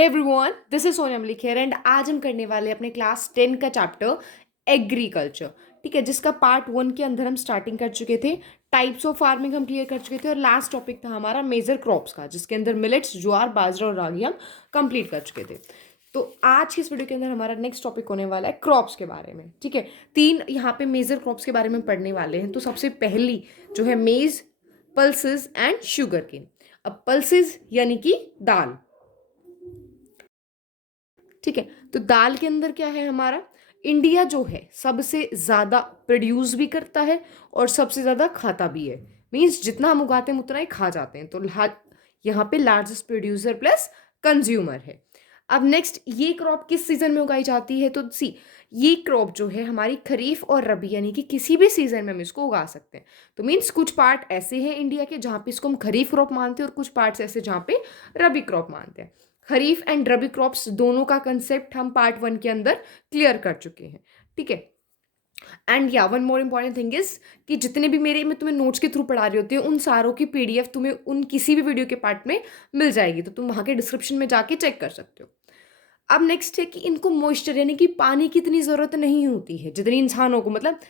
Everyone, this is Sonia Malik here and आज हम करने वाले हैं अपने क्लास 10 का चैप्टर एग्रीकल्चर। ठीक है, जिसका पार्ट 1 के अंदर हम स्टार्टिंग कर चुके थे। टाइप्स ऑफ फार्मिंग हम क्लियर कर चुके थे और लास्ट टॉपिक था हमारा मेजर क्रॉप्स का, जिसके अंदर मिलेट्स, ज्वार, बाजरा और रागी हम कंप्लीट कर चुके थे। तो आज की इस वीडियो के अंदर हमारा नेक्स्ट टॉपिक होने वाला है क्रॉप्स के बारे में। ठीक है, 3 यहाँ पे मेजर क्रॉप्स के बारे में पढ़ने वाले हैं। तो सबसे पहली जो है मेज, पल्सेस एंड शुगर केन। अब पल्सेस यानी कि दाल। ठीक है, तो दाल के अंदर क्या है हमारा, इंडिया जो है सबसे ज्यादा प्रोड्यूस भी करता है और सबसे ज्यादा खाता भी है। मीन्स जितना हम उगाते हैं उतना ही खा जाते हैं। तो यहाँ पे लार्जेस्ट प्रोड्यूसर प्लस कंज्यूमर है। अब नेक्स्ट, ये क्रॉप किस सीजन में उगाई जाती है? तो सी, ये क्रॉप जो है हमारी खरीफ और रबी यानी कि किसी भी सीजन में हम इसको उगा सकते हैं। तो मीन्स कुछ पार्ट ऐसे हैं इंडिया के जहाँ पे इसको हम खरीफ क्रॉप मानते हैं और कुछ पार्ट्स ऐसे जहाँ पे रबी क्रॉप मानते हैं। खरीफ एंड रबी क्रॉप्स दोनों का कंसेप्ट हम पार्ट 1 के अंदर क्लियर कर चुके हैं। ठीक है, एंड या one more important thing is कि जितने भी मैं तुम्हें नोट्स के थ्रू पढ़ा रही होती हूँ, उन सारों की पीडीएफ तुम्हें उन किसी भी वीडियो के पार्ट में मिल जाएगी, तो तुम वहां के डिस्क्रिप्शन में जाके चेक कर सकते हो। अब नेक्स्ट है कि इनको मॉइस्चर यानी कि पानी की इतनी ज़रूरत नहीं होती है जितनी इंसानों को, मतलब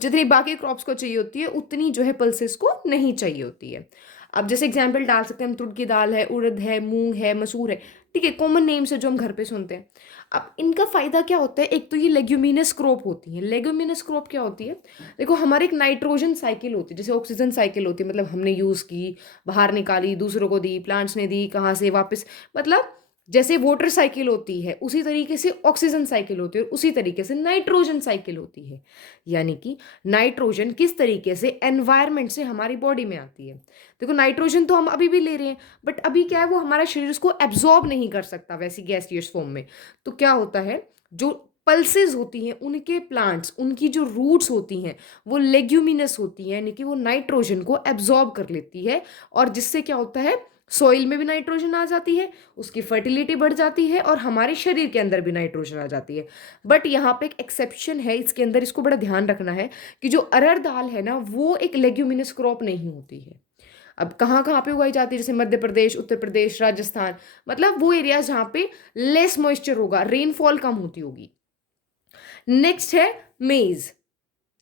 जितनी बाकी क्रॉप्स को चाहिए होती है उतनी जो है पल्सेस को नहीं चाहिए होती है। अब जैसे एग्जांपल डाल सकते हैं हम, तुर की दाल है, उड़द है, मूंग है, मसूर है। ठीक है, कॉमन नेम्स है जो हम घर पे सुनते हैं। अब इनका फायदा क्या होता है? एक तो ये लेग्यूमिनस क्रॉप होती है। लेग्यूमिनस क्रॉप क्या होती है? देखो, हमारे एक नाइट्रोजन साइकिल होती है, जैसे ऑक्सीजन साइकिल होती है, मतलब हमने यूज़ की, बाहर निकाली, दूसरों को दी, प्लांट्स ने दी, कहाँ से वापस, मतलब जैसे वाटर साइकिल होती है उसी तरीके से ऑक्सीजन साइकिल होती है और उसी तरीके से नाइट्रोजन साइकिल होती है। यानी कि नाइट्रोजन किस तरीके से एनवायरनमेंट से हमारी बॉडी में आती है। देखो, नाइट्रोजन तो हम अभी भी ले रहे हैं, बट अभी क्या है, वो हमारा शरीर उसको एब्जॉर्ब नहीं कर सकता वैसी गैसियस फॉर्म में। तो क्या होता है, जो पल्सेस होती हैं उनके प्लांट्स, उनकी जो रूट्स होती हैं वो लेग्यूमिनस होती हैं, यानी कि वो नाइट्रोजन को एब्जॉर्ब कर लेती है। और जिससे क्या होता है, सॉइल में भी नाइट्रोजन आ जाती है, उसकी फर्टिलिटी बढ़ जाती है और हमारे शरीर के अंदर भी नाइट्रोजन आ जाती है। बट यहाँ पे एक एक्सेप्शन है इसके अंदर, इसको बड़ा ध्यान रखना है कि जो अरहर दाल है ना, वो एक लेग्यूमिनस क्रॉप नहीं होती है। अब कहाँ कहाँ पे उगाई जाती है? जैसे मध्य प्रदेश, उत्तर प्रदेश, राजस्थान, मतलब वो एरियाज जहाँ पे लेस मॉइस्चर होगा, रेनफॉल कम होती होगी। नेक्स्ट है मेज।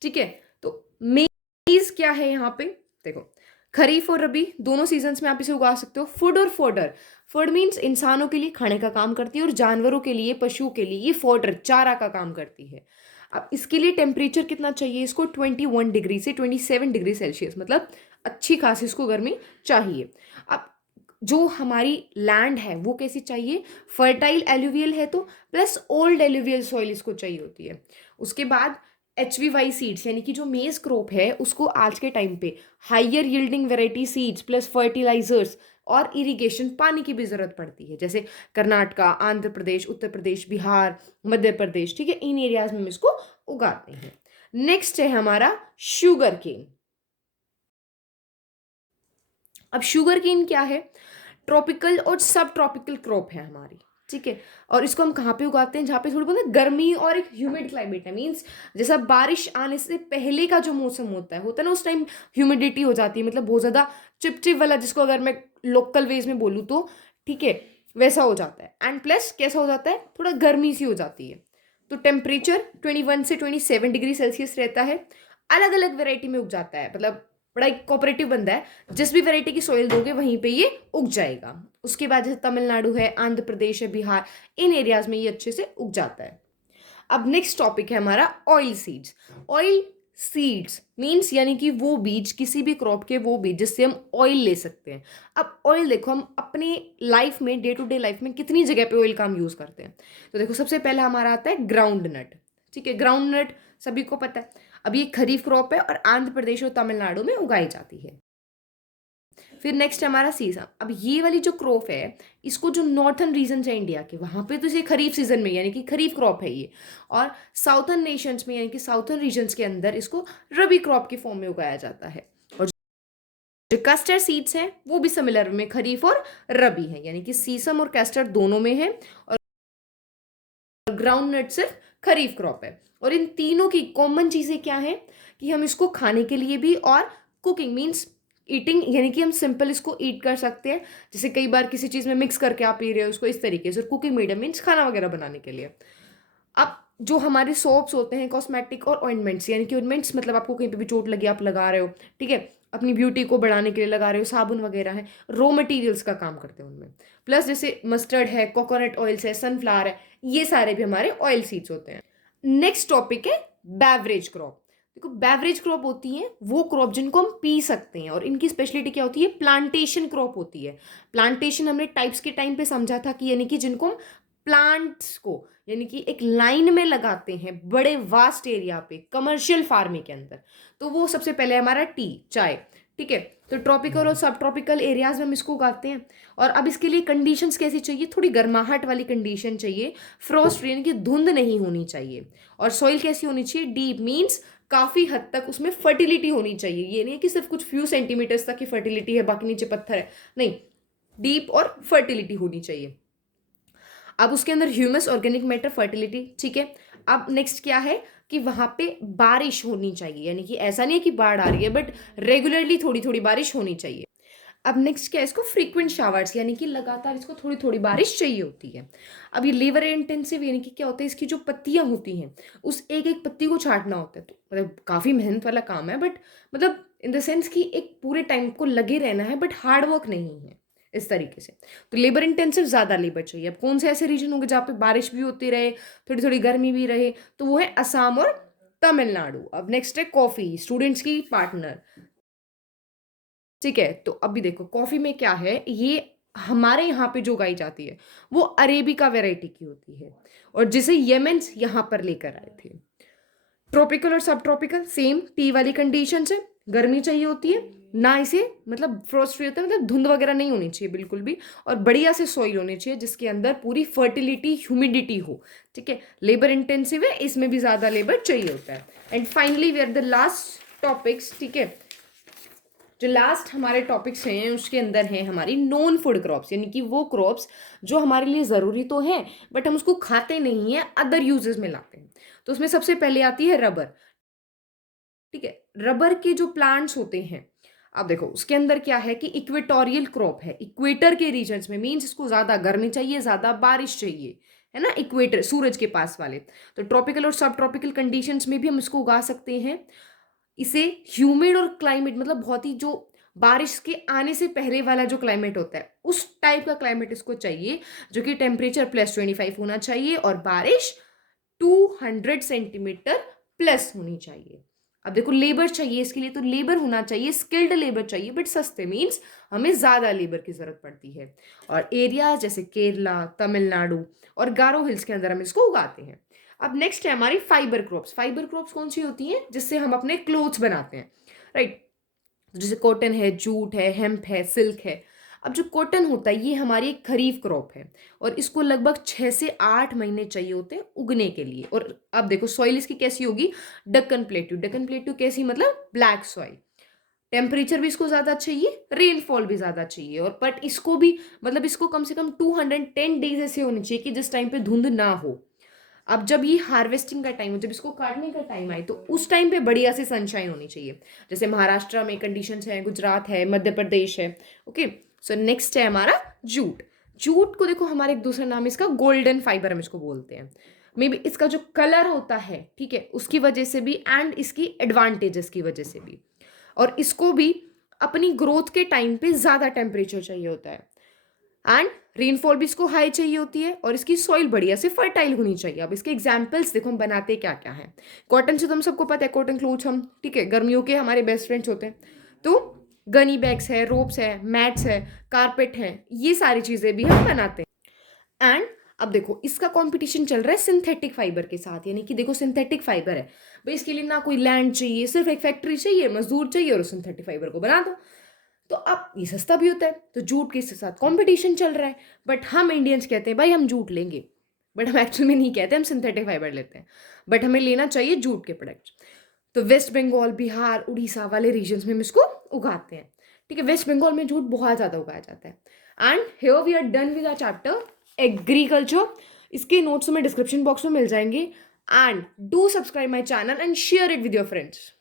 ठीक है, तो मेज क्या है यहाँ पे? देखो, खरीफ और रबी दोनों सीजन्स में आप इसे उगा सकते हो। फूड और फोडर, फूड मीन्स इंसानों के लिए खाने का काम करती है और जानवरों के लिए, पशुओं के लिए ये फोडर, चारा का काम करती है। अब इसके लिए टेम्परेचर कितना चाहिए इसको? 21 डिग्री से 27 डिग्री सेल्सियस, मतलब अच्छी खासी इसको गर्मी चाहिए। अब जो हमारी लैंड है वो कैसी चाहिए? फर्टाइल एलुवियल है तो, प्लस ओल्ड एलुवियल सॉइल इसको चाहिए होती है। उसके बाद HV सीड्स, यानी कि जो मेज क्रॉप है उसको आज के टाइम पे higher yielding variety seeds plus fertilizers और इरिगेशन, पानी की भी जरूरत पड़ती है। जैसे कर्नाटका, आंध्र प्रदेश, उत्तर प्रदेश, बिहार, मध्य प्रदेश, ठीक है, इन एरियाज में हम इसको उगाते हैं। नेक्स्ट है हमारा शुगर केन। अब शुगर केन क्या है? ट्रॉपिकल और सब ट्रॉपिकल क्रॉप है हमारी। ठीक है, और इसको हम कहाँ पे उगाते हैं? जहाँ पे थोड़ी बहुत गर्मी और एक ह्यूमिड क्लाइमेट है। मीन्स जैसा बारिश आने से पहले का जो मौसम होता है ना, उस टाइम ह्यूमिडिटी हो जाती है, मतलब बहुत ज़्यादा चिपचिप वाला, जिसको अगर मैं लोकल वेज में बोलूँ तो, ठीक है, वैसा हो जाता है। एंड प्लस कैसा हो जाता है, थोड़ा गर्मी सी हो जाती है। तो टेम्परेचर 21 से 27 डिग्री सेल्सियस रहता है। अलग अलग वेराइटी में उग जाता है, मतलब बड़ा एक कोऑपरेटिव बंदा है, जिस भी वैरायटी की सॉइल दोगे वहीं पे ये उग जाएगा। उसके बाद जैसे तमिलनाडु है, आंध्र प्रदेश है, बिहार, इन एरियाज में ये अच्छे से उग जाता है। अब नेक्स्ट टॉपिक है हमारा oil seeds. Oil seeds means यानी कि वो बीज, किसी भी क्रॉप के वो बीज जिससे हम ऑयल ले सकते हैं। अब ऑयल देखो, हम अपने लाइफ में, डे टू डे लाइफ में कितनी जगह पे ऑयल का हम यूज करते हैं। तो देखो, सबसे पहले हमारा आता है ग्राउंड नट। ठीक है, ग्राउंड नट सभी को पता है। अब ये खरीफ क्रॉप है और आंध्र प्रदेश और तमिलनाडु में उगाई जाती है। फिर नेक्स्ट हमारा सीसम। अब ये वाली जो क्रॉप है, इसको जो नॉर्थन रीजन है इंडिया के, वहां पे तो इसे खरीफ सीजन में, यानी कि खरीफ क्रॉप है ये। और साउथर्न नेशंस में, यानी कि साउथर्न रीजन्स के अंदर इसको रबी क्रॉप की फॉर्म में उगाया जाता है। और जो कस्टर्ड सीड्स हैं वो भी सिमिलर में खरीफ और रबी है, यानी कि सीसम और कस्टर्ड दोनों में है। और ग्राउंड नट सिर्फ खरीफ क्रॉप है। और इन तीनों की कॉमन चीजें क्या है कि हम इसको खाने के लिए भी और कुकिंग मीन्स ईटिंग यानी कि हम सिंपल इसको ईट कर सकते हैं, जैसे कई बार किसी चीज़ में मिक्स करके आप पी रहे हो उसको इस तरीके से। कुकिंग मीडियम मीन्स खाना वगैरह बनाने के लिए। अब जो हमारे सोप्स होते हैं, कॉस्मेटिक और ऑइंटमेंट्स, यानी कि ऑइंटमेंट्स मतलब आपको कहीं पे भी चोट लगी आप लगा रहे हो, ठीक है, अपनी ब्यूटी को बढ़ाने के लिए लगा रहे हो, साबुन वगैरह है, रॉ मटेरियल्स का काम करते हैं उनमें। प्लस जैसे मस्टर्ड है, कोकोनट ऑयल्स है, सनफ्लावर है, ये सारे भी हमारे ऑयल सीड्स होते हैं। नेक्स्ट टॉपिक है बेवरेज क्रॉप। देखो बेवरेज क्रॉप होती है वो क्रॉप जिनको हम पी सकते हैं, और इनकी स्पेशलिटी क्या होती है, प्लांटेशन क्रॉप होती है। प्लांटेशन हमने टाइप्स के टाइम पे समझा था कि यानी कि जिनको हम प्लांट्स को यानी कि एक लाइन में लगाते हैं बड़े वास्ट एरिया पे कमर्शियल फार्मिंग के अंदर, तो वो सबसे पहले हमारा टी, चाय, ठीक है। तो ट्रॉपिकल और सब ट्रॉपिकल एरियाज में हम इसको उगाते हैं। और अब इसके लिए कंडीशंस कैसी चाहिए, थोड़ी गर्माहट वाली कंडीशन चाहिए, फ्रॉस्ट यानी कि धुंध नहीं होनी चाहिए। और सॉइल कैसी होनी चाहिए, डीप मीन्स काफी हद तक उसमें फर्टिलिटी होनी चाहिए। ये नहीं है कि सिर्फ कुछ फ्यू सेंटीमीटर्स तक की फर्टिलिटी है बाकी नीचे पत्थर है, नहीं, डीप और फर्टिलिटी होनी चाहिए। अब उसके अंदर ह्यूमस, ऑर्गेनिक मैटर, फर्टिलिटी, ठीक है। अब नेक्स्ट क्या है कि वहां पे बारिश होनी चाहिए, यानी कि ऐसा नहीं है कि बाढ़ आ रही है, बट रेगुलरली थोड़ी थोड़ी बारिश होनी चाहिए। अब नेक्स्ट क्या है, इसको फ्रीक्वेंट शावर्स, यानी कि लगातार इसको थोड़ी थोड़ी बारिश चाहिए होती है। अब ये लेबर इंटेंसिव, यानी कि क्या होता है, इसकी जो पत्तियां होती हैं उस एक एक पत्ती को छांटना होता है, तो मतलब काफी मेहनत वाला काम है, बट मतलब इन द सेंस कि एक पूरे टाइम को लगे रहना है, बट हार्ड वर्क नहीं है इस तरीके से। तो लेबर इंटेंसिव, ज्यादा लेबर चाहिए। अब कौन से ऐसे रीजन होंगे जहाँ पे बारिश भी होती रहे, थोड़ी थोड़ी गर्मी भी रहे, तो वो है असम और तमिलनाडु। अब नेक्स्ट है कॉफी, स्टूडेंट्स की पार्टनर, ठीक है। तो अभी देखो कॉफी में क्या है, ये हमारे यहाँ पे जो उगाई जाती है वो अरेबिका वैरायटी की होती है, और जिसे यमन्स यहाँ पर लेकर आए थे। ट्रॉपिकल और सब ट्रॉपिकल सेम टी वाली कंडीशन है, गर्मी चाहिए होती है, ना इसे मतलब फ्रॉस्ट फ्री होता है, मतलब धुंध वगैरह नहीं होनी चाहिए बिल्कुल भी, और बढ़िया से सॉइल होनी चाहिए जिसके अंदर पूरी फर्टिलिटी, ह्यूमिडिटी हो, ठीक है। लेबर इंटेंसिव है, इसमें भी ज्यादा लेबर चाहिए होता है। And finally we are the last topics, ठीक है। जो लास्ट हमारे टॉपिक्स हैं उसके अंदर हैं हमारी नॉन फूड क्रॉप्स, यानी कि वो क्रॉप्स जो हमारे लिए ज़रूरी तो हैं बट हम उसको खाते नहीं हैं, अदर यूजेस में लाते हैं। तो उसमें सबसे पहले आती है रबर, ठीक है। रबर के जो प्लांट्स होते हैं, अब देखो उसके अंदर क्या है कि इक्वेटोरियल क्रॉप है, इक्वेटर के रीजन्स में, मीन्स इसको ज़्यादा गर्मी चाहिए, ज़्यादा बारिश चाहिए, है ना, इक्वेटर सूरज के पास वाले। तो ट्रॉपिकल और सब ट्रॉपिकल कंडीशंस में भी हम इसको उगा सकते हैं। इसे ह्यूमिड और क्लाइमेट मतलब बहुत ही जो बारिश के आने से पहले वाला जो क्लाइमेट होता है उस टाइप का क्लाइमेट इसको चाहिए, जो कि टेम्परेचर +25 होना चाहिए और बारिश 200 सेंटीमीटर प्लस होनी चाहिए। अब देखो लेबर चाहिए इसके लिए, तो लेबर होना चाहिए, स्किल्ड लेबर चाहिए बट सस्ते, मीन्स हमें ज्यादा लेबर की जरूरत पड़ती है। और एरिया जैसे केरला, तमिलनाडु और गारो हिल्स के अंदर हम इसको उगाते हैं। अब नेक्स्ट है हमारी फाइबर क्रॉप्स। फाइबर क्रॉप्स कौन सी होती हैं, जिससे हम अपने क्लोथ्स बनाते हैं, राइट। जैसे कॉटन है, जूट है, हेम्प है, सिल्क है। अब जो कॉटन होता है ये हमारी एक खरीफ क्रॉप है, और इसको लगभग 6 से 8 महीने चाहिए होते हैं उगने के लिए। और अब देखो सॉइल इसकी कैसी होगी, डक्कन प्लेट्यू। डक्कन प्लेट्यू कैसी, मतलब ब्लैक सॉइल। टेम्परेचर भी इसको ज्यादा चाहिए, रेनफॉल भी ज्यादा चाहिए, और बट इसको भी मतलब इसको कम से कम 210 डेज ऐसे होने चाहिए कि जिस टाइम पे धुंध ना हो। अब जब ये हार्वेस्टिंग का टाइम हो, जब इसको काटने का टाइम आए, तो उस टाइम पे बढ़िया से सनशाइन होनी चाहिए। जैसे महाराष्ट्र में कंडीशंस है, गुजरात है, मध्य प्रदेश है, ओके। सो नेक्स्ट है हमारा जूट। जूट को देखो हमारा एक दूसरा नाम है इसका गोल्डन फाइबर, हम इसको बोलते हैं। मे बी इसका जो कलर होता है, ठीक है, उसकी वजह से भी एंड इसकी एडवांटेजेस की वजह से भी। और इसको भी अपनी ग्रोथ के टाइम पे ज्यादा टेम्परेचर चाहिए होता है, एंड रेनफॉल भी इसको हाई चाहिए होती है, और इसकी सॉइल बढ़िया से फर्टाइल होनी चाहिए। अब इसके एग्जाम्पल्स देखो हम बनाते क्या क्या है। कॉटन से तो हम सबको पता है, कॉटन क्लोथ्स हम, ठीक है, गर्मियों के हमारे बेस्ट फ्रेंड्स होते हैं। तो गनी बैग्स है, रोप्स है, मैट्स है, कारपेट है, ये सारी चीजें भी हम बनाते हैं। एंड अब देखो इसका कंपटीशन चल रहा है सिंथेटिक फाइबर के साथ, यानी कि देखो सिंथेटिक फाइबर है भाई, इसके लिए ना कोई लैंड चाहिए, सिर्फ एक फैक्ट्री चाहिए, मजदूर चाहिए, और सिंथेटिक फाइबर को बना दो। तो अब ये सस्ता भी होता है, तो जूट के साथ कंपटीशन चल रहा है। बट हम इंडियंस कहते हैं भाई हम जूट लेंगे, बट हम एक्चुअली में नहीं कहते, हम सिंथेटिक फाइबर लेते हैं। बट हमें लेना चाहिए जूट के प्रोडक्ट्स। तो वेस्ट बंगाल, बिहार, उड़ीसा वाले रीजन्स में हम इसको उगाते हैं, ठीक है। वेस्ट बंगाल में जूट बहुत ज़्यादा उगाया जाता है। And here we are done with our chapter agriculture. इसके नोट्स में डिस्क्रिप्शन बॉक्स में मिल जाएंगे। And do subscribe my channel and share it with your friends.